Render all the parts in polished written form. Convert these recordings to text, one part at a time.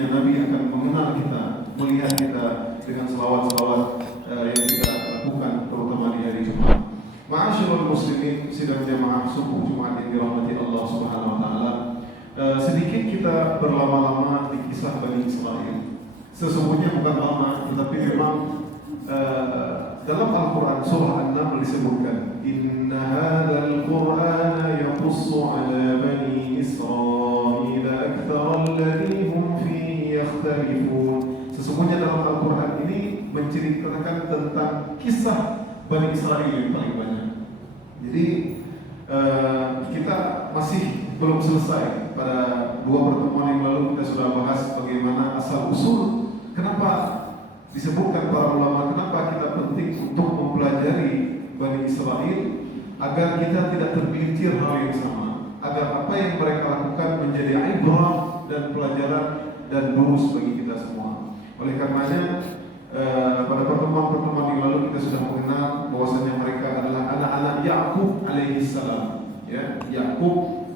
pastinya Nabi akan mengenal kita, melihat kita dengan selawat-selawat yang kita lakukan terutama di hari Jumat. Ma'asyiral muslimin, sidang jamaah subuh Jumat yang dirahmati Allah Subhanahu wa taala. Sedikit kita berlama-lama di kisah Bani Israel. Sesungguhnya bukan lama, tetapi memang dalam Al-Quran surah An-Naml disebutkan inna hadzal qur'ana yaqussu 'ala bani Israil aktsara alladhi hum fihi yakhtalifun. Sesungguhnya dalam Al-Quran ini menceritakan tentang kisah Bani Israel yang paling banyak. Jadi kita masih belum selesai. Pada dua pertemuan yang lalu kita sudah bahas bagaimana asal usul kenapa disebutkan para ulama, kenapa kita penting untuk mempelajari Bani Israel agar kita tidak tergelincir hal yang sama, agar apa yang mereka lakukan menjadi ibrah dan pelajaran dan durus bagi kita semua. Oleh karenanya pada pertemuan-pertemuan yang lalu kita sudah mengenal bahwasanya mereka adalah anak-anak Yakub alaihi salam. Ya, Yakub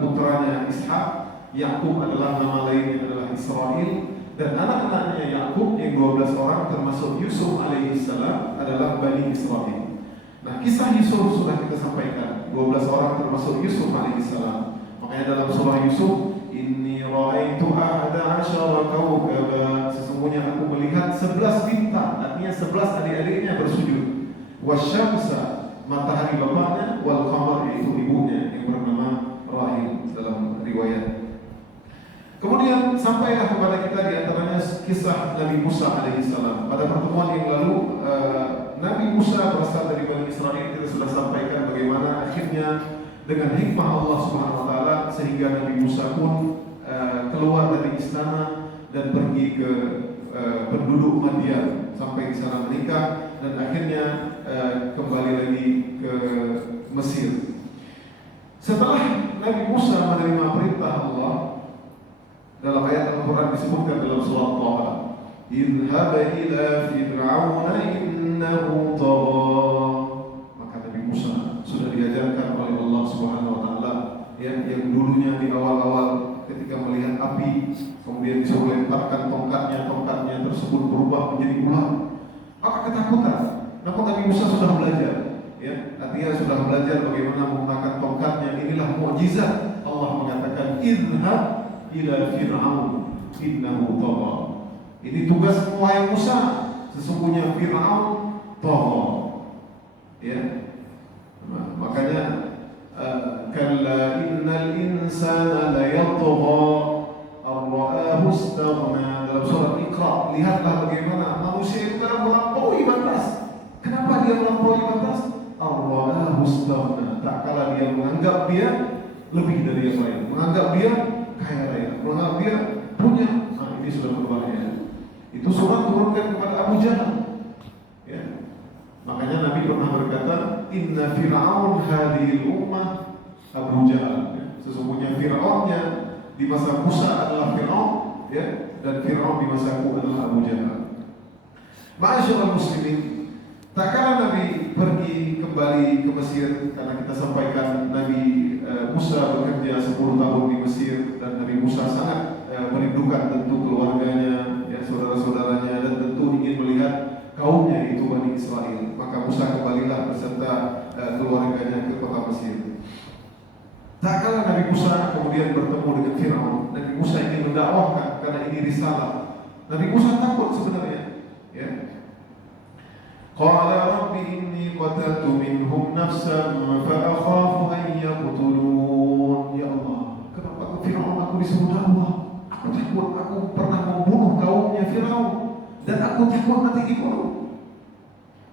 putranya Ishak, Yakub adalah nama lainnya adalah Israel. Dan anak-anaknya Yakub yang 12 orang termasuk Yusuf alaihissalam adalah Bani Israel. Nah, kisah Yusuf sudah kita sampaikan. 12 orang termasuk Yusuf alaihissalam. Makanya dalam surah Yusuf, inni ra'aitu ahada asyara kawkaba. Sesungguhnya aku melihat 11 bintang, artinya 11 adik-adiknya bersujud. Wasyamsa, matahari bapaknya, wal qamar yaitu ibunya yang bernama Rahil dalam riwayat. Kemudian sampailah kepada kita di antaranya kisah Nabi Musa alaihissalam. Pada pertemuan yang lalu Nabi Musa berasal dari Bani Israel. Kita sudah sampaikan bagaimana akhirnya dengan hikmah Allah Subhanahu wa taala sehingga Nabi Musa pun keluar dari istana dan pergi ke penduduk Madian sampai di sana menikah dan akhirnya kembali lagi ke Mesir. Setelah Nabi Musa menerima perintah Allah, dalam ayat Al-Quran disebutkan dalam surah Taha, idhhab ila fir'auna innahu tagha. Maka Nabi Musa sudah diajarkan oleh Allah Subhanahu wa taala yang dulunya di awal-awal ketika melihat api kemudian disuruh lemparkan tongkatnya tersebut berubah menjadi ular, maka ketakutan. Namun Nabi Musa sudah belajar, ya, artinya sudah belajar bagaimana menggunakan tongkatnya. Inilah mukjizat. Allah mengatakan idhhab ila fir'aun innahu tagha. Ini tugas wahai Musa, sesungguhnya Fir'aun tagha. Ya. Makanya kalla innal insana la yatgha ar-ra'ahu istaghna. Dalam surat Iqra, lihatlah bagaimana manusia itu telah melampaui batas. Kenapa dia melampaui batas? Ar-ra'ahu istaghna. Tak kala dia menganggap dia lebih dari yang lain, menganggap dia kaya raya, menganggap dia punya. Nah, ini sudah berbahaya. Itu surah turunkan kepada Abu Jahal. Ya. Makanya Nabi pernah berkata, inna fir'aun hadhil ummah Abu Jahal. Ya. Sesungguhnya Fir'aunnya di masa Musa adalah Fir'aun, ya, dan Fir'aun di masaku adalah Abu Jahal. Ma'asyiral muslimin, tak kala Nabi pergi kembali ke Mesir, karena kita sampaikan Nabi Musa bekerja 10 tahun di Mesir dan Nabi Musa sangat merindukan tentu keluarganya, ya, saudara-saudaranya, dan tentu ingin melihat kaumnya itu Bani Israel. Maka Musa kembalilah beserta keluarganya ke kota Mesir. Tak kala Nabi Musa kemudian bertemu dengan Fir'aun, Nabi Musa ingin mendakwahkan karena ini risalah. Nabi Musa takut sebenarnya, ya. Qala rabbi inni qataltu minhum nafsan fa akhafu an yaqtulun. Ya Allah, kenapa Fir'aun aku disuruh dakwah? Aku takut, aku pernah membunuh kaumnya Fir'aun dan aku takut nanti dibunuh.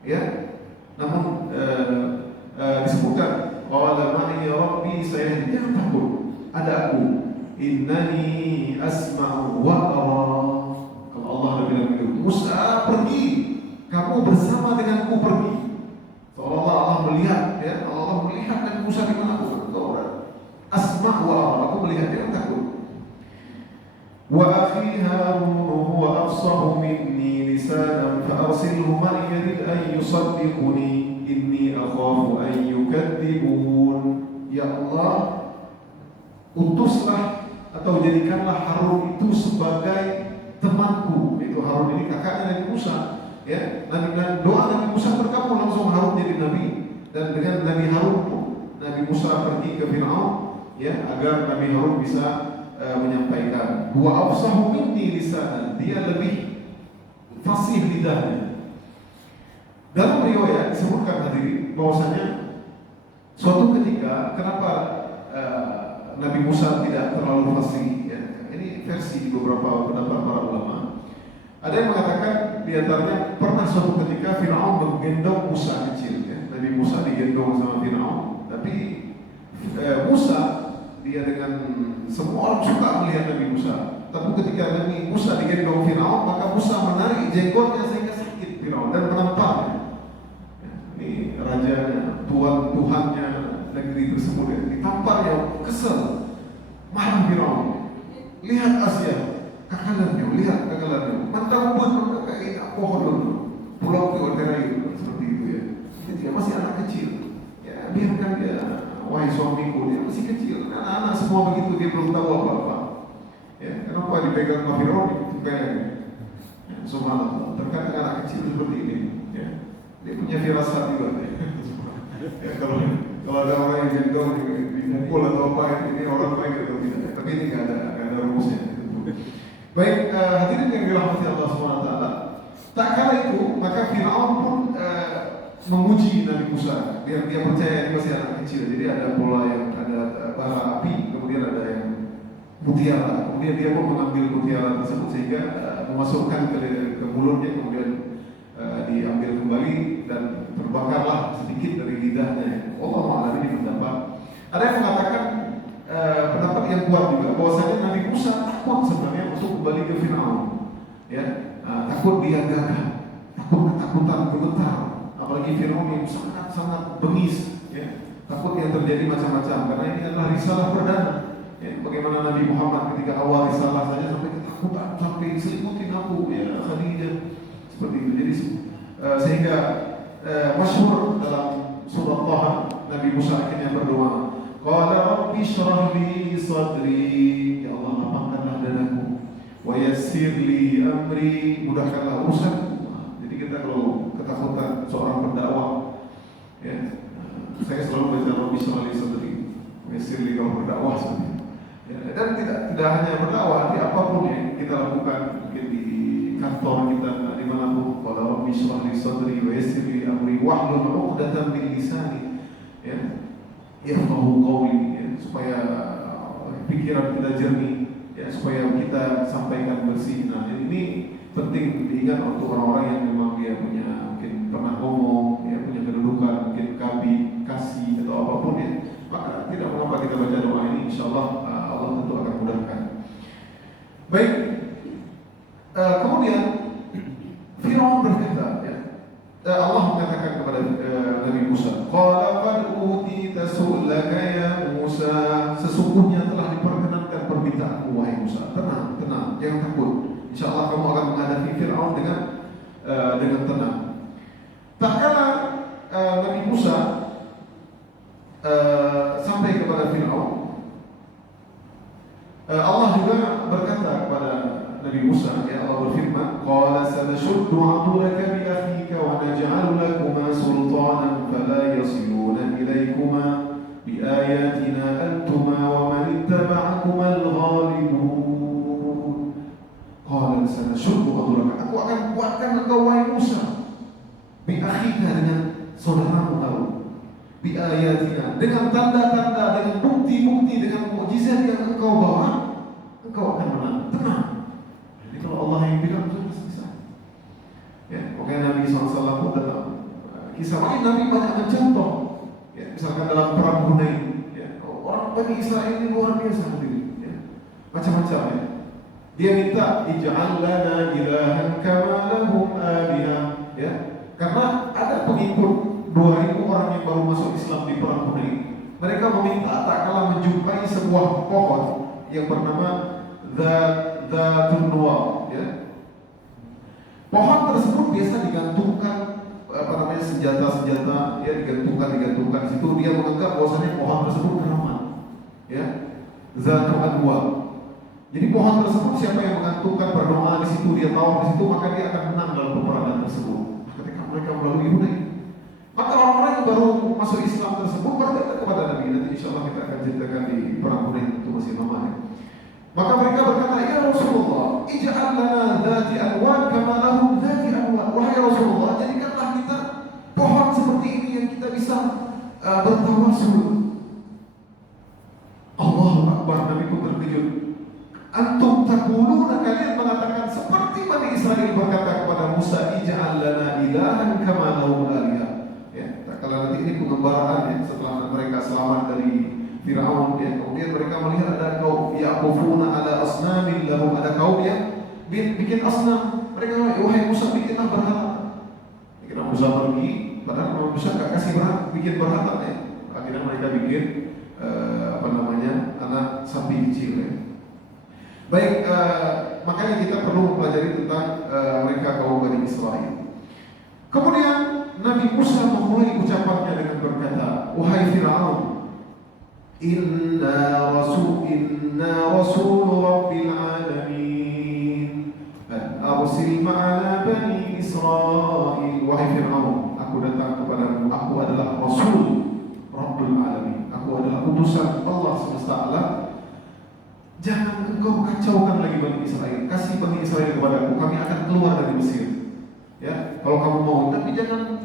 Ya. Namun disebutkan qala ma'i rabbi sayahdin. Jangan takut, ada aku. Innani asma'u wa ara. Kalau Allah sudah bilang begitu, Musa pergi, kamu bersama denganku pergi. Seolah-olah Allah melihat, ya, Allah melihat dan Musa di mana aku. Asma' wa ara, aku melihat dia, takut. Wa akhi Harun huwa afsahu minni lisanan fa arsilhu ma'i yurid an yusaddiquni inni akhafu an yukadzibun. Ya Allah, utuslah atau jadikanlah Harun itu sebagai Musa pergi ke Firaun, ya, agar Nabi Harun bisa menyampaikan. Wa afsahu minni lisanan, dia lebih fasih lidahnya. Dalam riwayat disebutkan hadirin bahwasanya suatu ketika, kenapa Nabi Musa tidak terlalu fasih, ya? Ini versi di beberapa pendapat para ulama. Ada yang mengatakan di antaranya pernah suatu ketika Firaun menggendong Musa kecil, ya. Nabi Musa digendong sama Firaun, tapi Musa, dia dengan semua orang suka melihat Nabi Musa. Tapi ketika Nabi Musa digendong Firaun, maka Musa menarik jenggotnya sehingga sakit Firaun dan menamparnya. Ya, ini rajanya, Tuhannya negeri tersebut, ya, ditamparnya, kesel, marah Firaun. Lihat Asia, kakalannya, lihat kakalannya, mantap pun kayak pohon dulu, pulau ke Orterai seperti itu, ya. Dia masih anak kecil, ya, biarkan dia. Wahai suamiku, dia masih kecil, anak-anak semua begitu, dia belum tahu apa-apa. Ya, kenapa dipegang sama Firaun? Itu kayak, ya, subhanallah, terkadang anak kecil seperti ini, ya, dia punya firasat juga. Ya, kalau ada orang yang jengkel dipukul atau apa, ini orang baik atau tidak, tapi ini nggak ada rumusnya. Baik, hadirin yang dirahmati Allah SWT, tak kala itu maka Firaun pun menguji Nabi Musa. Dia percaya dia masih anak kecil. Jadi ada bola yang ada bara api, kemudian ada yang mutiara. Kemudian dia pun mengambil mutiara tersebut sehingga memasukkan ke mulutnya, kemudian diambil kembali dan terbakarlah sedikit dari lidahnya. Allah Ta'ala ini pendapat. Ada yang mengatakan pendapat yang kuat juga bahwasanya Nabi Musa takut sebenarnya untuk kembali ke Firaun. Ya, takut dia gagah, takut ketakutan, gemetar. Apalagi Firaun yang sangat bengis, ya. Takut yang terjadi macam-macam karena ini adalah risalah perdana, ya. Bagaimana Nabi Muhammad ketika awal risalah saja sampai ketakutan, sampai selimutin aku, ya, Khadijah, seperti itu. Jadi sehingga masyhur dalam surah Taha, Nabi Musa akhirnya berdoa, qala rabbi shrah li sadri, ya Allah lapangkanlah dadaku, wa yassir li amri, mudahkanlah urusanku. Jadi kita kalau ketakutan seorang pendakwah, ya, saya selalu baca Rabbi shrah li sadri wa yassir li, kalau berdakwah sebenarnya, ya, dan tidak hanya berdakwah, di apapun yang kita lakukan, mungkin di kantor kita, dimanapun, qala rabbi shrah li sadri wa yassir li amri wahlul 'uqdatam min lisani, ya, yafqahu qawli, ya, supaya pikiran kita jernih, ya, supaya kita sampaikan bersih. Nah, ini penting diingat untuk orang-orang yang memang dia punya, mungkin pernah ngomong, ya, punya kedudukan, mungkin kasih atau apapun, ya, maka tidak mengapa kita baca doa ini, insyaallah Allah tentu akan mudahkan. Baik, kemudian Firaun berkata, ya, Allah mengatakan kepada Nabi Musa, qala qad utita su'laka ya Musa, sesungguhnya telah diperkenankan permintaanmu wahai Musa. Tenang, jangan takut. Insyaallah kamu akan menghadapi Firaun dengan tenang. Tak kala Nabi Musa sampai kepada Firaun, Allah juga berkata kepada Nabi Musa, ya, Allah berfirman, qala sanashuddu 'adulaka bi akhika wa naj'alu lakuma sultanan fala yasiluna ilaykuma bi ayatina antuma wa man ittaba'akuma al-ghalibun. Qala sanashuddu 'adulaka, aku akan kuatkan engkau wahai Musa, bi akhika, dengan saudaramu Harun, bi ayatina, dengan tanda-tanda, dengan bukti-bukti, dengan mukjizat yang engkau bawa, engkau akan menang. Tenang. Kalau Allah yang bilang sudah selesai. Ya, makanya Nabi SAW pun dalam kisah lain Nabi banyak mencontoh. Ya, misalkan dalam perang Hunain, ya, orang Bani Israel ini luar biasa sendiri. Ya, macam-macam, ya. Dia minta ij'al lana ilahan kama lahum alihah, ya. Karena ada pengikut 2000 orang yang baru masuk Islam di perang Hunain. Mereka meminta tak kalah menjumpai sebuah pohon yang bernama Dzatun Nuwar, ya. Pohon tersebut biasa digantungkan senjata-senjata, ya, digantungkan di situ. Dia menganggap bahwasanya pohon tersebut keramat, ya, Dzatun Nuwar. Jadi pohon tersebut siapa yang mengantungkan berdoa di situ, dia tahu di situ, maka dia akan menang dalam peperangan tersebut. Ketika mereka melalui Hunain, maka orang-orang yang baru masuk Islam tersebut berkata kepada Nabi tadi, nanti insya Allah kita akan ceritakan di perang Hunain, itu masih lama ya. Maka mereka berkata, ya Rasulullah, ij'al lana dhati anwan kama lahum dhati anwan. Wahai Rasulullah, jadikanlah kita pohon seperti ini yang kita bisa bertawasul. Allahu Akbar, Nabi pun terkejut. Antum taquluna, kalian mengatakan seperti Bani Israel berkata kepada Musa, ij'al lana ilahan kama lahum alihah. Ya, kalau nanti ini pengembaraan ya, setelah mereka selamat dari Firaun ya, kemudian mereka melihat ada kaum yaqufuna ala asnamin lahum, ada kaum yang bikin asnam. Mereka, wahai Musa, bikinlah berhala. Kira Musa pergi, padahal Musa enggak kasih berhala, bikin berhala ya. Akhirnya mereka bikin anak sapi kecil ya. Baik, makanya kita perlu mempelajari tentang mereka kaum Bani Israel. Kemudian Nabi Musa memulai ucapannya dengan berkata, wahai Firaun, inna rasul rabbil alamin, arsil ma'ana Bani Israel. Wahai Firaun, aku datang kepadamu, aku adalah Rasul Rabbul Alamin, aku adalah utusan Allah semesta alam. Jangan engkau kacaukan lagi Bani Israel, kasih Bani Israel kepadaku, kami akan keluar dari Mesir. Ya, kalau kamu mau, tapi jangan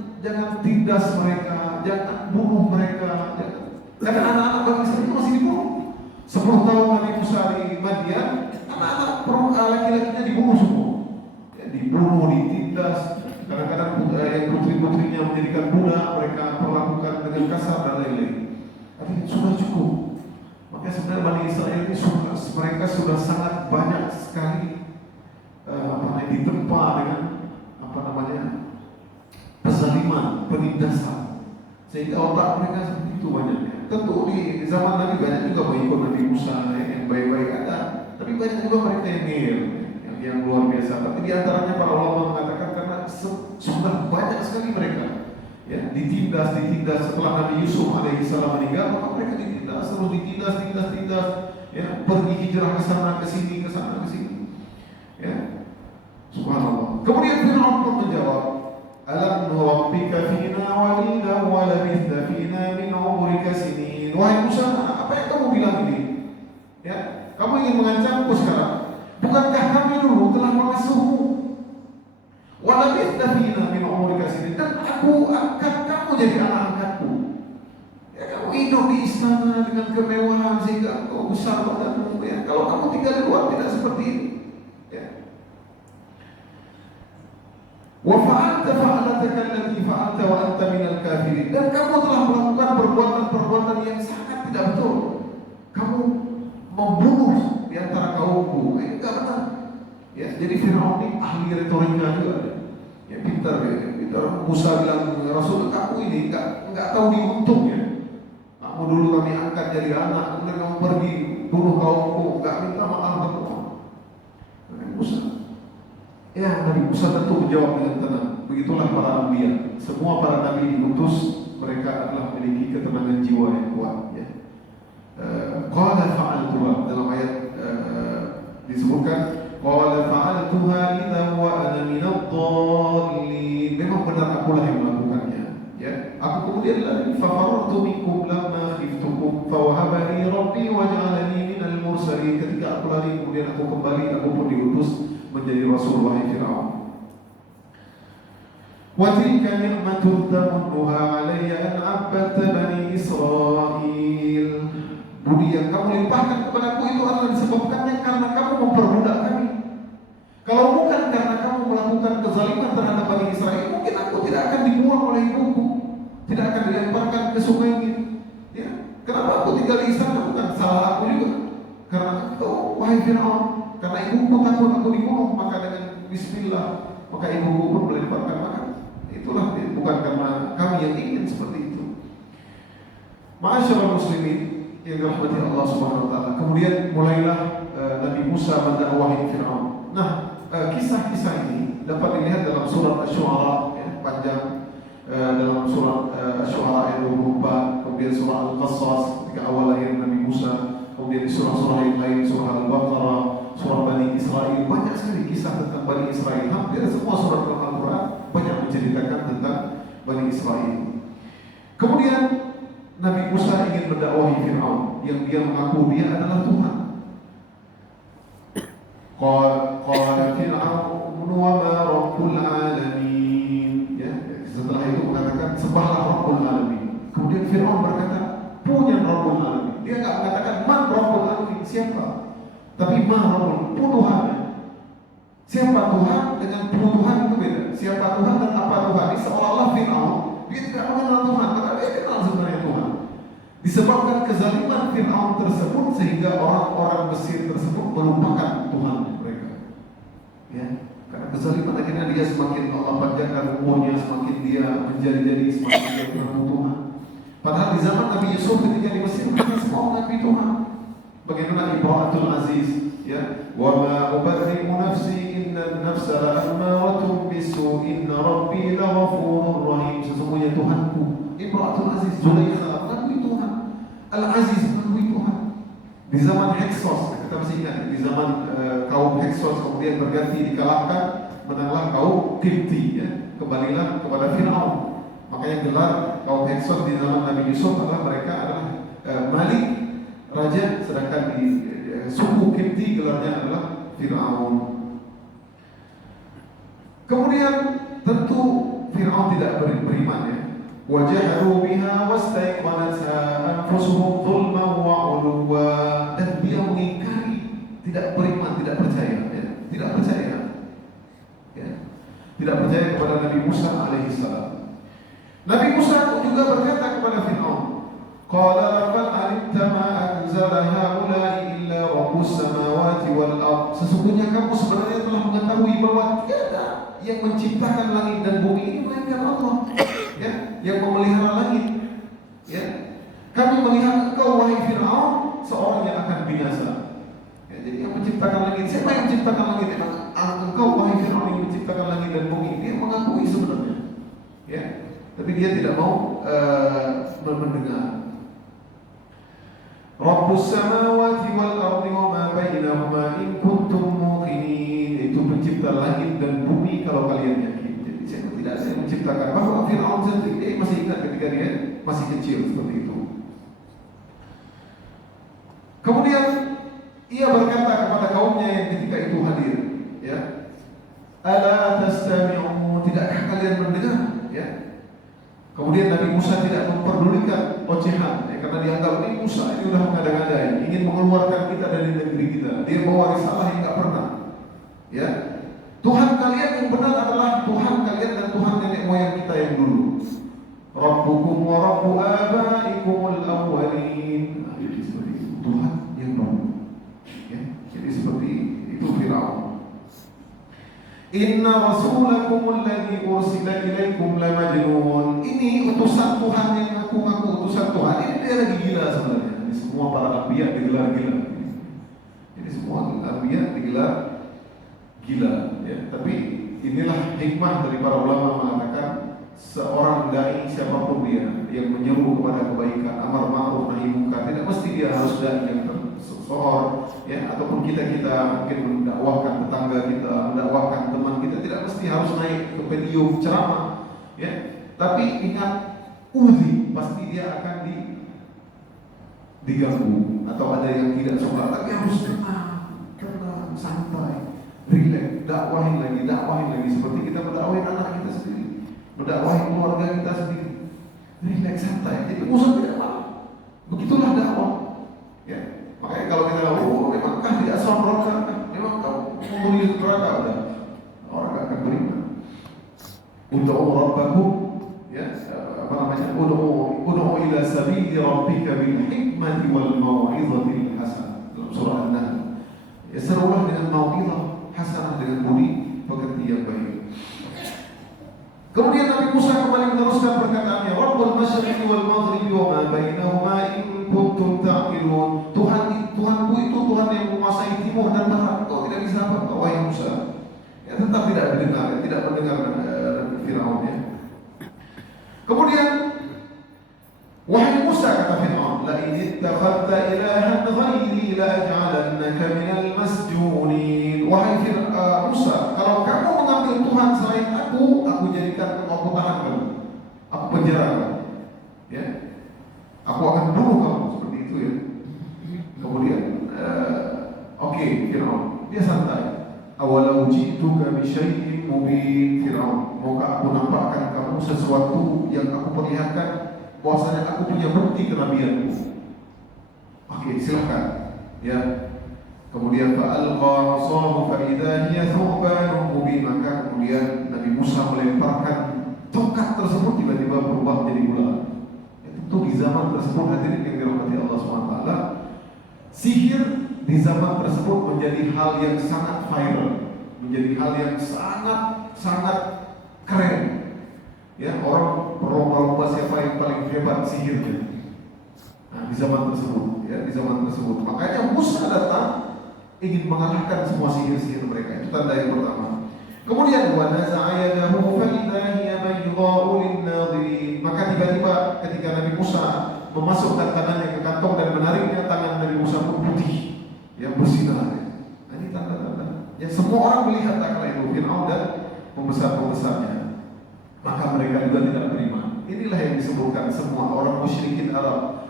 tindas mereka, jangan bunuh mereka. Karena anak-anak Bani Israel itu masih dibunuh. 10 tahun Nabi Musa di Madian, anak-anak laki-lakinya dibunuh semua. Ya, dibunuh, ditindas. Kadang-kadang yang putri-putrinya menjadikan budak, mereka perlakukan dengan kasar dan lain-lain. Tapi sudah cukup. Makanya sebenarnya Bani Israel ini mereka sudah sangat banyak sekali ditempa dengan kezaliman, penindasan, sehingga otak mereka seperti itu banyaknya. Tentu di zaman Nabi banyak juga pengikut Nabi Musa yang baik-baik ada, tapi banyak juga mereka yang ngeyel, yang luar biasa. Tapi di antaranya para ulama mengatakan karena sudah banyak sekali mereka ya ditindas setelah Nabi Yusuf alaihissalam meninggal, maka mereka ditindas ya, pergi hijrah ke sana ke sini ya, subhanallah. Kemudian Fir'aun pun menjawab, alam nurabbika fina walidan wa labitha fina min umrika sinin. Wahai Musa, apa yang kamu bilang ini? Ya, kamu ingin mengancamku sekarang? Bukankah kami dulu telah mengasuhmu? Wa labitha fina min umrika sinin, dan aku angkat kamu jadi anak angkatku. Ya, kamu hidup di istana dengan kemewahan sehingga kau besar badanmu. Ya, kalau kamu tinggal di luar tidak seperti ini. Ya. Wa fa'alta fa'alataka allati fa'alta wa anta minal kafirin, dan kamu telah melakukan perbuatan yang sangat tidak betul. Kamu membunuh di antara kaumku. Ini enggak benar. Ya, jadi Firaun ini ahli retorika juga. Ya, pintar. Musa bilang, Rasul, kamu ini enggak tahu diuntung ya. Kamu dulu kami angkat jadi anak, kemudian kamu pergi bunuh kaumku, enggak minta maaf kamu. Musa. Ya, Nabi Musa tentu menjawab dengan tenang. Begitulah para anbiya. Semua para nabi diutus, mereka adalah memiliki ketenangan jiwa yang kuat. Ya. Qala fa'altuha, dalam ayat disebutkan, qala fa'altuha idza wa ana minadh dhalin. Memang benar akulah yang melakukannya. Ya, aku kemudian lari, fa farartu minkum lamma khiftukum fa wahaba li rabbi wa ja'alani minal mursalin. Ketika aku lari, kemudian aku kembali, aku pun diutus menjadi Rasul. Wahai Firaun, wa tilka ni'matun tamunnuha 'alayya an 'abadta bani Israil. Budi yang kamu limpahkan kepadaku itu adalah disebabkannya karena kamu memperbudak kami. Kalau bukan karena kamu melakukan kezaliman terhadap Bani Israel, mungkin aku tidak akan dibuang oleh ibuku, tidak akan dilemparkan ke sungai ini. Ya, kenapa aku tinggal di istana? Bukan salah aku juga. Karena engkau, wahai Firaun, karena ibuku takut aku dibunuh, maka dengan Bismillah, maka ibuku pun melemparkan makan. Itulah, bukan karena kami yang ingin seperti itu. Ma'asyiral muslimin yang dirahmati Allah Subhanahu wa taala. Kemudian mulailah Nabi Musa mendakwahi Firaun. Nah, kisah-kisah ini dapat dilihat dalam surat Asy-Syu'ara ya, panjang, dalam surat Asy-Syu'ara ayat 24, kemudian surah Al-Qasas ketika awal lahir Nabi Musa, kemudian di surah-surah yang lain, surah Al-Baqarah, surah Bani Israel. Banyak sekali kisah tentang Bani Israel. Hampir semua surat Al-Quran banyak menceritakan tentang Bani Israel. Kemudian Nabi Musa ingin mendakwahi Fir'aun yang dia mengaku dia adalah Tuhan. Qala Fir'aun wa ma rabbul alamin. Ya, setelah itu mengatakan sembahlah Rabbul alamin. Kemudian Fir'aun berkata, punya Rabbul alamin. Dia enggak mengatakan man Rabbul alamin, siapa? Tapi ma Rabbul, Tuhannya. Siapa Tuhan dengan Tuhan itu beda. Siapa Tuhan dan apa Tuhan? Ini seolah-olah Fir'aun dia tidak mengenal Tuhan, karena dia kenal sebenarnya Tuhan. Disebabkan kezaliman Fir'aun tersebut sehingga orang-orang Mesir tersebut melupakan Tuhan mereka. Ya, karena kezaliman akhirnya dia semakin Allah panjangkan umurnya, semakin dia menjadi semakin dia mengenal Tuhan. Padahal di zaman Nabi Yusuf ketika di Mesir mereka semua Nabi Tuhan. Bagaimana Ibrahim Aziz, ya, wa ma ubarri'u nafsi inna an-nafsa la'ammaratun bisu inna rabbi laghafurur rahim. Sesungguhnya Tuhanku, Ibrahim Aziz, Zulaikha mengakui Tuhan, Al-Aziz mengakui Tuhan. Di zaman Heksos, kita masih ingat, di zaman kaum Heksos kemudian berganti dikalahkan, menanglah kaum Kipti, ya, kembalilah kepada Fir'aun. Makanya gelar kaum Heksos di zaman Nabi Yusuf adalah mereka adalah Malik, raja, sedangkan di suku Kipti gelarnya adalah Fir'aun. Kemudian tentu Fir'aun tidak beriman, ya. Wajahadu biha wastaiqanatha anfusuhum dhulman wa 'uluwa, dan dia mengingkari, tidak beriman, tidak percaya, ya. Tidak percaya. Ya. Tidak percaya kepada Nabi Musa alaihissalam. Nabi Musa juga berkata kepada Fir'aun, qala laqad 'alimta ma anzala haula'i illa rabbus samawati wal ardh. Sesungguhnya kamu sebenarnya telah mengetahui bahwa tiada yang menciptakan langit dan bumi ini melainkan Allah, ya, yang memelihara langit. Ya. Kami melihat engkau wahai Fir'aun seorang yang akan binasa. Ya, jadi yang menciptakan langit, siapa yang menciptakan langit? Engkau wahai Fir'aun yang menciptakan langit dan bumi. Dia mengakui sebenarnya. Ya. Tapi dia tidak mau mendengar. Rabbus samawati wal ardi wa ma bainahuma in kuntum muqinin. Itu pencipta langit dan bumi kalau kalian yakin. Jadi saya tidak ada yang menciptakan. Bahwa Fir'aun sendiri dia masih ingat ketika dia masih kecil seperti itu. Kemudian ia berkata kepada kaumnya yang ketika itu hadir, ya, ala tastami'u, tidakkah kalian mendengar, ya. Kemudian Nabi Musa tidak memperdulikan ocehan, ya, karena dianggap ini Musa ini sudah mengada-ngadai, ingin mengeluarkan kita dari negeri kita. Dia bawa risalah yang tidak pernah. Ya, Tuhan kalian yang benar adalah Tuhan kalian dan Tuhan nenek moyang kita yang dulu. Rabbukum wa rabbu abaikumul awwalin. Nah, jadi seperti itu. Tuhan yang dulu. Ya, jadi seperti itu Fir'aun. Inna rasulakum alladhi ursila ilaikum la majnun. Ini utusan Tuhan yang ngaku-ngaku utusan Tuhan. Ini dia lagi gila sebenarnya. Ini semua para anbiya digelar gila. Jadi semua anbiya digelar gila, ya. Tapi inilah hikmah dari para ulama mengatakan seorang dai siapapun dia yang menyeru kepada kebaikan, amar ma'ruf nahi munkar, tidak mesti dia harus dai yang tersohor, ya, ataupun kita mungkin mendakwahkan tetangga kita, mendakwahkan teman kita, tidak mesti harus naik ke podium ceramah, ya. Tapi ingat, uzi pasti dia akan diganggu atau ada yang tidak suka, tapi harus tenang, santai, rileks, dakwahin lagi seperti kita mendakwahin anak kita sendiri, mendakwahin keluarga kita sendiri, rileks, santai. Jadi musuh tidak malu. Begitulah dakwah, ya. Makanya kalau kita memangkah tidak sombong, memang kamu menulis neraka, udah orang gak akan beriman. Untuk rabbakum, ya, apa namanya? Ud'u ila sabili rabbika bil hikmati wal mau'izatil hasanah. Dalam surah An-Nahl. Ya, serulah dengan mau'izah hasanah, dengan budi pekerti yang baik. Kemudian Nabi Musa kembali meneruskan perkataannya, Rabbul masyriqi wal maghribi wa ma bainahuma in kuntum ta'qilun. Tuhanku itu Tuhan yang menguasai timur dan barat. Kau tidak bisa apa, wahai Musa. Ya, tetap tidak mendengar, tidak mendengar Fir'aun, ya. Kemudian, wahai Musa, kata Fir'aun, la in ittakhadta ilahan ghairi la aj'alannaka minal masjunin. Wahai Musa, kalau kamu mengambil Tuhan selain aku jadikan aku tahan kamu, aku penjara kamu, ya. Aku akan bunuh kamu, seperti itu ya. Kemudian, oke, Firaun, dia santai. Awalau ji'tuka bi syai'in mubin, Firaun, maukah aku nampakkan kamu sesuatu yang aku perlihatkan bahwasanya aku punya bukti kenabianku. Oke, silakan. Ya. Kemudian fa'alqa 'asahu fa idza hiya thu'banun mubin, maka kemudian Nabi Musa melemparkan tongkat tersebut tiba-tiba berubah menjadi ular. Itu di zaman tersebut hadirin yang dirahmati Allah SWT, sihir di zaman tersebut menjadi hal yang sangat viral, menjadi hal yang sangat keren. Ya, orang berlomba-lomba siapa yang paling hebat sihirnya. Nah, di zaman tersebut, ya, di zaman tersebut. Makanya Musa datang ingin mengalahkan semua sihir-sihir mereka. Itu tanda yang pertama. Kemudian wa naza'a yadahu fa idza hiya baydha'u lin-nadhirin. Maka tiba-tiba ketika Nabi Musa memasukkan tangannya ke kantong dan menariknya, tangan Nabi Musa pun putih, yang bersinar. Nah, ini tanda-tanda. Ya, semua orang melihat tak kala itu Fir'aun dan pembesar-pembesarnya. Maka mereka juga tidak beriman. Inilah yang disebutkan semua orang musyrikin Arab.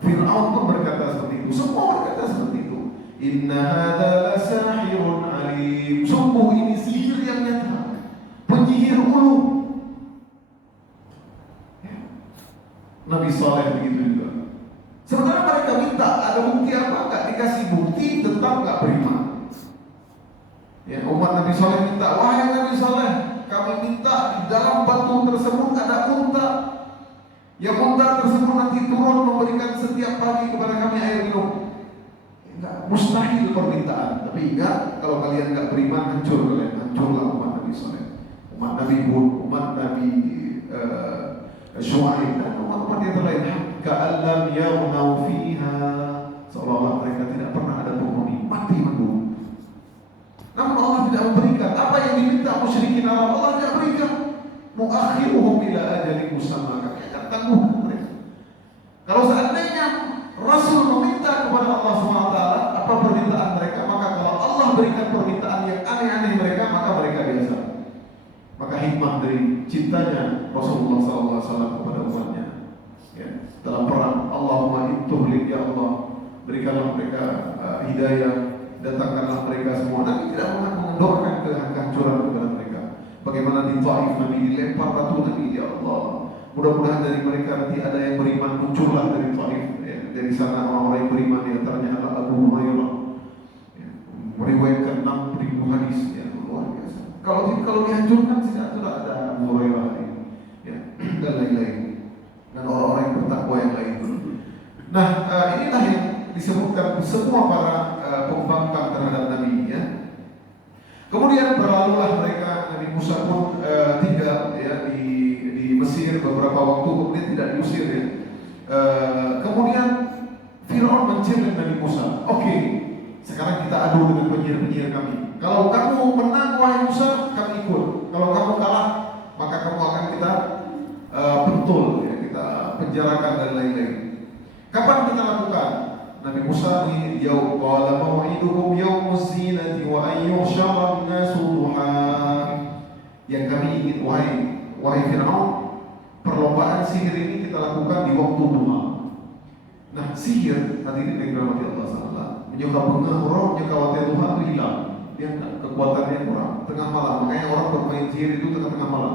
Fir'aun pun berkata seperti itu. Semua berkata seperti itu. Inna hadza la sahirun alim. Sungguh ini sihir yang nyata, penyihir ulu. Ya. Nabi Saleh begitu juga. Sementara mereka minta ada bukti apa? Enggak dikasih bukti, tetap enggak beriman. Ya, umat Nabi Saleh minta, wahai Nabi Saleh, kami minta di dalam batu tersebut ada unta. Yang unta tersebut nanti turun memberikan setiap pagi kepada kami air minum. Enggak, mustahil permintaan. Tapi ingat, kalau kalian enggak beriman, hancurlah umat Nabi Saleh, umat Nabi Hud, umat Nabi Syuaib dan umat-umat yang lain. Ka'allam yaghnaw fiha, seolah-olah mereka tidak pernah ada penghuni, mati menunggu. Namun Allah tidak memberikan apa yang diminta musyrikin Arab. Allah tidak berikan. Mu'akhiruhum ila ajalin musamma, kami akan tangguhkan mereka. Kalau seandainya Rasul meminta kepada Allah SWT apa permintaan mereka, maka kalau Allah berikan permintaan yang aneh-aneh mereka, maka mereka biasa. Maka hikmah dari cintanya Rasulullah SAW kepada umatnya, ya, dalam perang, Allahumma intuhlik ya Allah, berikanlah mereka hidayah, datangkanlah mereka semua. Nabi tidak pernah mengendorkan kehancuran kepada mereka. Bagaimana di Taif Nabi dilempar batu, Nabi, ya Allah, mudah-mudahan dari mereka nanti ada yang beriman, muncullah dari Taif, ya, dari sana orang-orang yang beriman, di antaranya adalah Abu Hurairah, ya, meriwayatkan 6.000 hadis, ya, luar biasa. Kalau dihancurkan tidak ada Abu Hurairah, ya, dan lain-lain, dan orang-orang yang bertakwa yang lain. Nah, inilah yang disebutkan semua para pembangkang terhadap Nabi, ya. Kemudian berlalulah mereka, Nabi Musa pun tinggal, ya, di Mesir beberapa waktu, kemudian tidak diusir, ya. Kemudian Fir'aun mencari Nabi Musa. Oke, sekarang kita adu dengan penyihir-penyihir kami. Kalau kamu menang, wahai Musa, kami ikut. Kalau kamu kalah, maka kamu akan kita pentul, ya, kita penjarakan dan lain-lain. Kapan kita lakukan? Nabi Musa mengingat yaum qala mau'idukum yaumuz zinati wa an yuhsyara an-nasu duha. Yang kami ingin, wahai Fir'aun, perlombaan sihir ini kita lakukan di waktu duha. Nah, sihir hadirin yang dirahmati Allah SWT, menyuka pengaruh, menyuka waktu duha itu hilang, dia kekuatannya kurang. Tengah malam, makanya orang bermain sihir itu tengah-tengah malam,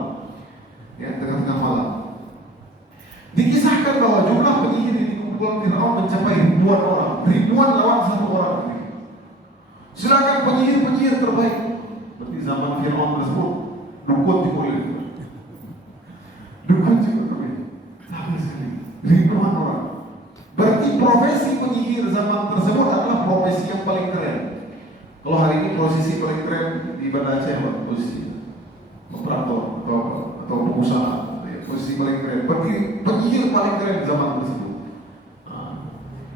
ya, tengah-tengah malam. Dikisahkan bahwa jumlah penyihir di kumpulan Fir'aun mencapai ribuan lawan satu orang. Silakan penyihir terbaik. Berarti zaman Fir'aun tersebut dukun juga boleh. Dukun juga boleh. Sama sekali. Ribuan orang. Berarti profesi penyihir zaman tersebut adalah profesi yang paling keren. Kalau hari ini posisi paling keren di Banda Aceh apa? Posisi operator atau pengusaha. Posisi paling keren. Berarti penyihir paling keren zaman tersebut.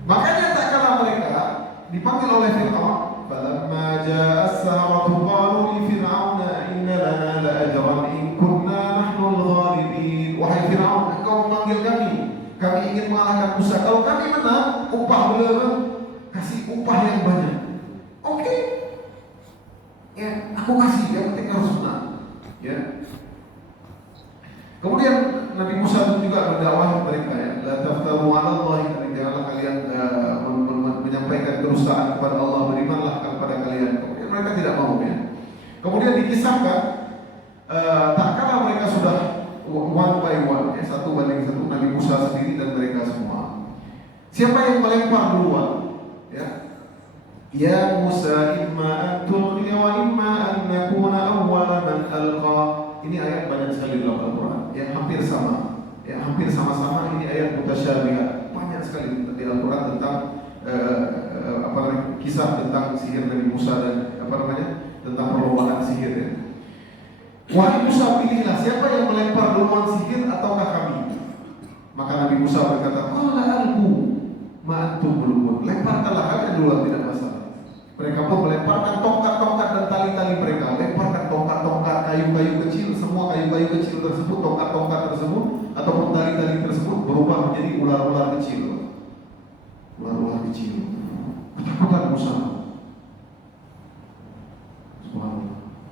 Makanya tak kala mereka dipanggil oleh Fir'aun, falamma ja'a as-saharatu qalu li fir'auna inna lana la ajran in kunna nahnu al-ghalibin. Wahai Fir'aun, engkau memanggil kami ingin mengalahkan Musa. Kalau kami menang, upah beliau kasih upah yang banyak. Oke, ya, aku kasih, yang penting harus menang, ya. Kemudian Nabi Musa juga berdakwah mereka ya. La taftaru 'ala Allah, janganlah kalian menyampaikan kedustaan kepada Allah, berimanlah kepada kalian. Kemudian mereka tidak mau ya. Kemudian dikisahkan tak kala mereka sudah one by one ya, satu banding satu, Nabi Musa sendiri dan mereka semua. Siapa yang melempar duluan? Ya Musa, imma an tulqi wa imma an nakuna awwala man alqa. Ini ayat banyak sekali dalam Al-Quran yang hampir sama. Ya, hampir sama-sama ini ayat mutasyabihah. Banyak sekali di Al-Quran tentang kisah tentang sihir Nabi Musa dan tentang perlombaan sihir ya. Wahai Musa, pilihlah siapa yang melempar duluan sihir ataukah kami? Maka Nabi Musa berkata, qala alqu ma antum mulkun. Lemparkanlah kalian duluan, tidak masalah. Mereka pun melemparkan tongkat-tongkat dan tali-tali mereka. Lemparkan tongkat-tongkat, kayu-kayu kecil. Semua kayu-kayu kecil tersebut, tongkat-tongkat tersebut ataupun tali-tali tersebut berubah menjadi ular-ular kecil. Ular-ular kecil. Ketakutan Musa.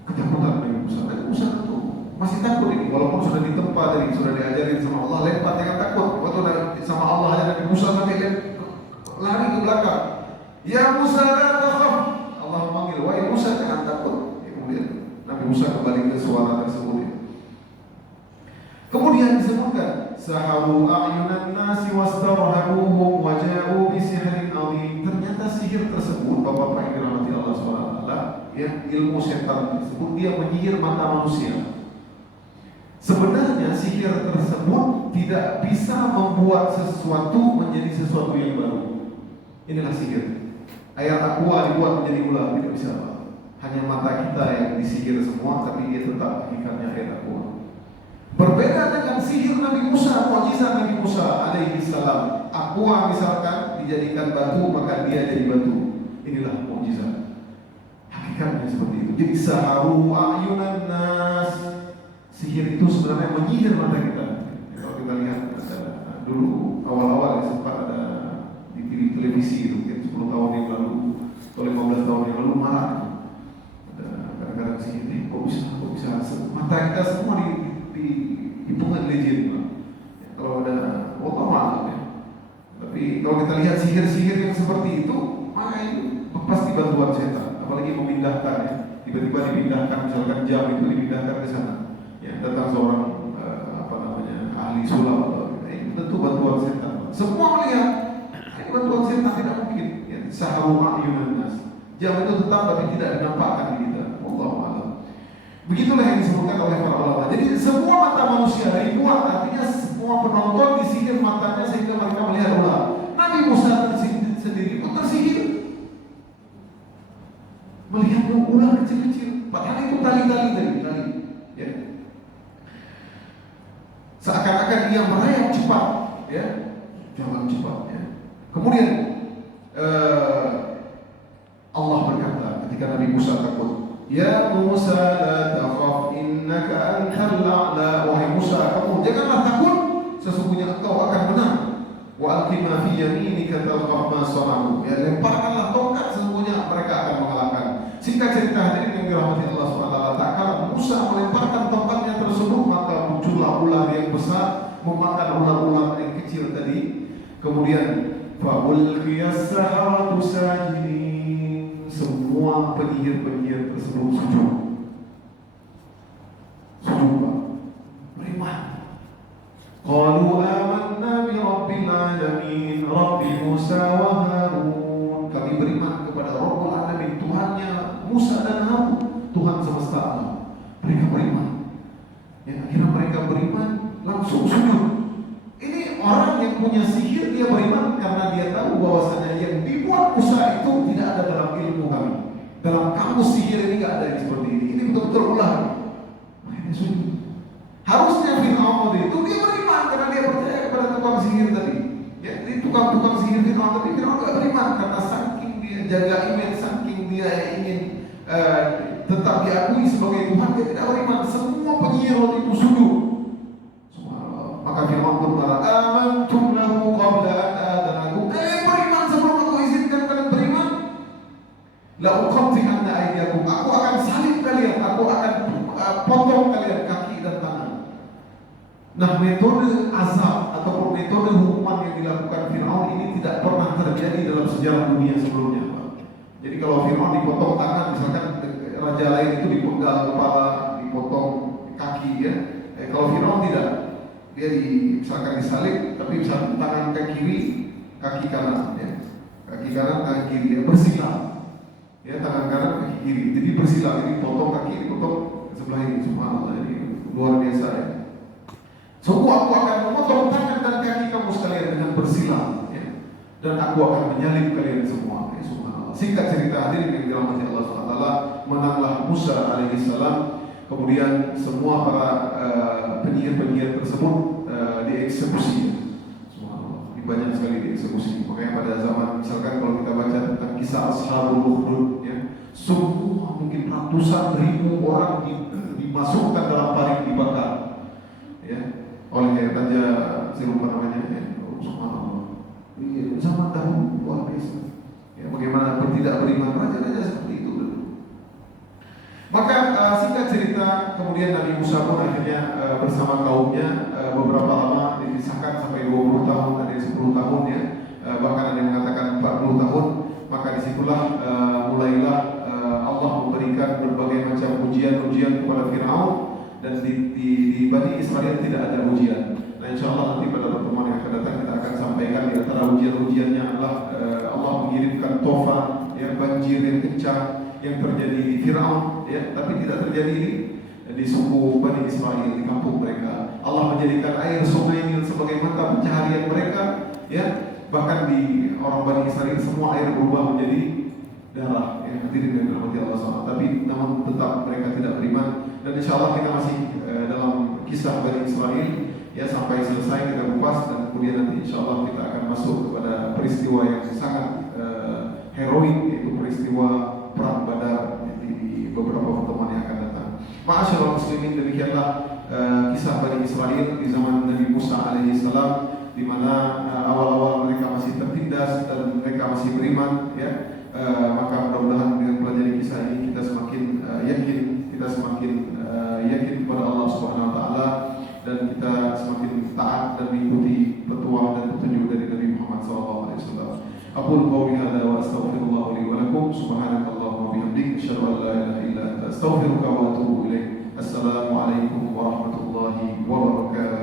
Ketakutan Nabi Musa. Nabi Musa itu masih takut ini, walaupun sudah ditempa tadi, sudah diajarin sama Allah, lempar jangan takut. Waktu sama Allah aja Nabi Musa sampai lari ke belakang. Ya Musa, la takhaf. Allah memanggil, wahai Musa, jangan takut. Kemudian Nabi Musa kembali ke suara tersebut. Kemudian disebutkan, saharu a'yunan nasi wastarhabuhum wa ja'u bi sihrin 'adzim. Ternyata sihir tersebut, Bapak-bapak yang dirahmati Allah SWT, ya, ilmu setan tersebut dia menyihir mata manusia. Sebenarnya sihir tersebut tidak bisa membuat sesuatu menjadi sesuatu yang baru. Inilah sihir. Air aqua dibuat menjadi ular, tidak bisa. Hanya mata kita yang disihir semua, tapi dia tetap hakikatnya air aqua. Berbeda dengan sihir Nabi Musa, mukjizat Nabi Musa alaihi salam. Aqua misalkan dijadikan batu, maka dia jadi batu. Inilah mukjizat. Hakikatnya seperti itu. Jadi saharu a'yunan nas. Sihir itu sebenarnya menyihir mata kita. Kalau kita lihat dulu awal-awal sempat ada di televisi itu, mungkin 10 tahun yang lalu atau 15 tahun yang lalu marah. Ada kadang-kadang sihir, kok bisa mata kita semua hitungan legend. Ya, kalau ada Allah malam ya. Tapi kalau kita lihat sihir-sihir yang seperti itu, maka itu pasti bantuan setan. Apalagi memindahkan ya, tiba-tiba dipindahkan, misalkan jam itu dipindahkan ke sana. Ya, datang seorang ahli sulap atau itu tentu bantuan setan. Semua melihat ini bantuan setan, tidak mungkin. Ya, saharu a'yunan nas. Jam itu tetap tapi tidak dinampakkan di kita. Wallahu a'lam. Begitulah yang disebutkan oleh para ulama. Jadi semua mata manusia ribuan, artinya semua penonton disihir matanya sehingga mereka melihat ular. Nabi Musa sendiri pun tersihir melihat ular kecil-kecil. Padahal itu tali-tali tadi. Ya. Seakan-akan dia merayap cepat, ya, jalan cepat. Ya. Kemudian Allah berkata ketika Nabi Musa takut, Ya Musa la takhaf innaka antal a'la. Wahai Musa, kamu janganlah takut, sesungguhnya engkau akan menang. Wa alqi ma fi yaminika talqaf ma sana'u. Ya, lemparkanlah tongkat, sesungguhnya mereka akan mengalahkan. Singkat cerita hadirin yang dirahmati Allah SWT, tak kala Musa melemparkan tongkatnya tersebut, maka muncullah ular yang besar memakan ular-ular yang kecil tadi. Kemudian fa ulqiyas saharatu sajidin. Semua penyihir-penyihir tersebut sujud. Beriman. Qalu amanna bi rabbil alamin, Rabbi Musa wa Harun. Kami beriman kepada Rabbul Alamin, Tuhannya Musa dan Harun, Tuhan semesta alam. Mereka beriman. Ya, akhirnya mereka beriman langsung sujud. Ini orang yang punya sihir, dia beriman karena dia tahu bahwasanya yang dibuat Musa itu tidak ada dalam ilmu kami. Dalam kamus sihir ini tidak ada yang seperti ini. Ini betul-betul ular. Makanya sujud. Harusnya Fir'aun itu dia beriman karena dia percaya kepada tukang sihir tadi. Ya, jadi tukang sihir Fir'aun tadi, Fir'aun tidak beriman karena saking dia jaga image, saking dia ingin tetap diakui sebagai Tuhan, dia tidak beriman. Semua penyihir itu sujud. Maka Fir'aun berkata, amantum lahu qabla an a'dana lakum. Kalian beriman sebelum aku izinkan kalian beriman. La uqatti'anna aydiyakum. Aku akan salib kalian, aku akan potong kalian kaki dan tangan. Nah, metode azab ataupun metode hukuman yang dilakukan Fir'aun ini tidak pernah terjadi dalam sejarah dunia sebelumnya, Pak. Jadi kalau Fir'aun dipotong tangan, misalkan raja lain itu dipenggal kepala, dipotong kaki ya. Kalau Fir'aun tidak, dia misalkan disalib, tapi misalkan tangan kaki kanan ya. Kaki kanan, tangan kiri, dia bersilang. Ya, tangan kanan, kaki kiri. Jadi bersilang, jadi potong kaki, potong sebelah ini, subhanallah. Jadi luar biasa ya. Aku akan memotong tangan dan kaki kamu sekalian dengan bersilang ya. Dan aku akan menyalib kalian semua ya, subhanallah. Singkat cerita, hadirin yang dirahmati Allah SWT, menanglah Musa alaihissalam. Kemudian semua para penyihir-penyihir tersebut dieksekusi. Subhanallah, banyak sekali dieksekusi. Makanya pada zaman, misalkan kalau kita baca tentang kisah Ashabul Ukhdud ya, semua mungkin ratusan ribu orang dimasukkan dalam paring dibakar ya, oleh raja, saya lupa namanya ya. Subhanallah, zaman dahulu luar biasa ya, bagaimana tidak beriman raja-raja seperti itu. Maka singkat cerita, kemudian Nabi Musa pun akhirnya bersama kaumnya beberapa lama, disahkan sampai 20 tahun, ada yang 10 tahun ya, bahkan ada yang mengatakan 40 tahun. Maka disitulah mulailah Allah memberikan berbagai macam ujian-ujian kepada Fir'aun, dan di Bani Israel tidak ada ujian. Nah, insya Allah nanti pada pertemuan yang akan datang kita akan sampaikan di antara ujian-ujiannya adalah Allah mengirimkan tofan, ya, banjir yang kencang yang terjadi di Fir'aun ya, tapi tidak terjadi di suku Bani Israel, di kampung mereka. Allah menjadikan air sungai Nil sebagai mata pencaharian mereka ya, bahkan di orang Bani Israel semua air berubah menjadi darah ya, hadirin yang dirahmati Allah SWT. Tapi namun tetap mereka tidak beriman, dan insya Allah kita masih dalam kisah Bani Israel ya, sampai selesai kita kupas, dan kemudian nanti insya Allah kita akan masuk kepada peristiwa yang sangat heroik, yaitu peristiwa Perang Badar di beberapa pertemuan yang akan datang. Ma'asyiral muslimin, demikianlah kisah Bani Israel di zaman Nabi Musa alaihissalam, di mana awal-awal mereka masih tertindas dan mereka masih beriman ya. Maka mudah-mudahan dengan pelajari kisah ini kita semakin yakin kepada Allah Subhanahu wa taala, dan kita semakin taat dan mengikuti petuah dan petunjuk dari Nabi Muhammad SAW. Aqulu qawli hadza wa astaghfirullah li wa lakum. Subhanakallahumma wa bihamdika asyhadu an la ilaha illa anta astaghfiruka wa atubu ilaik. Assalamu alaikum warahmatullahi wabarakatuh.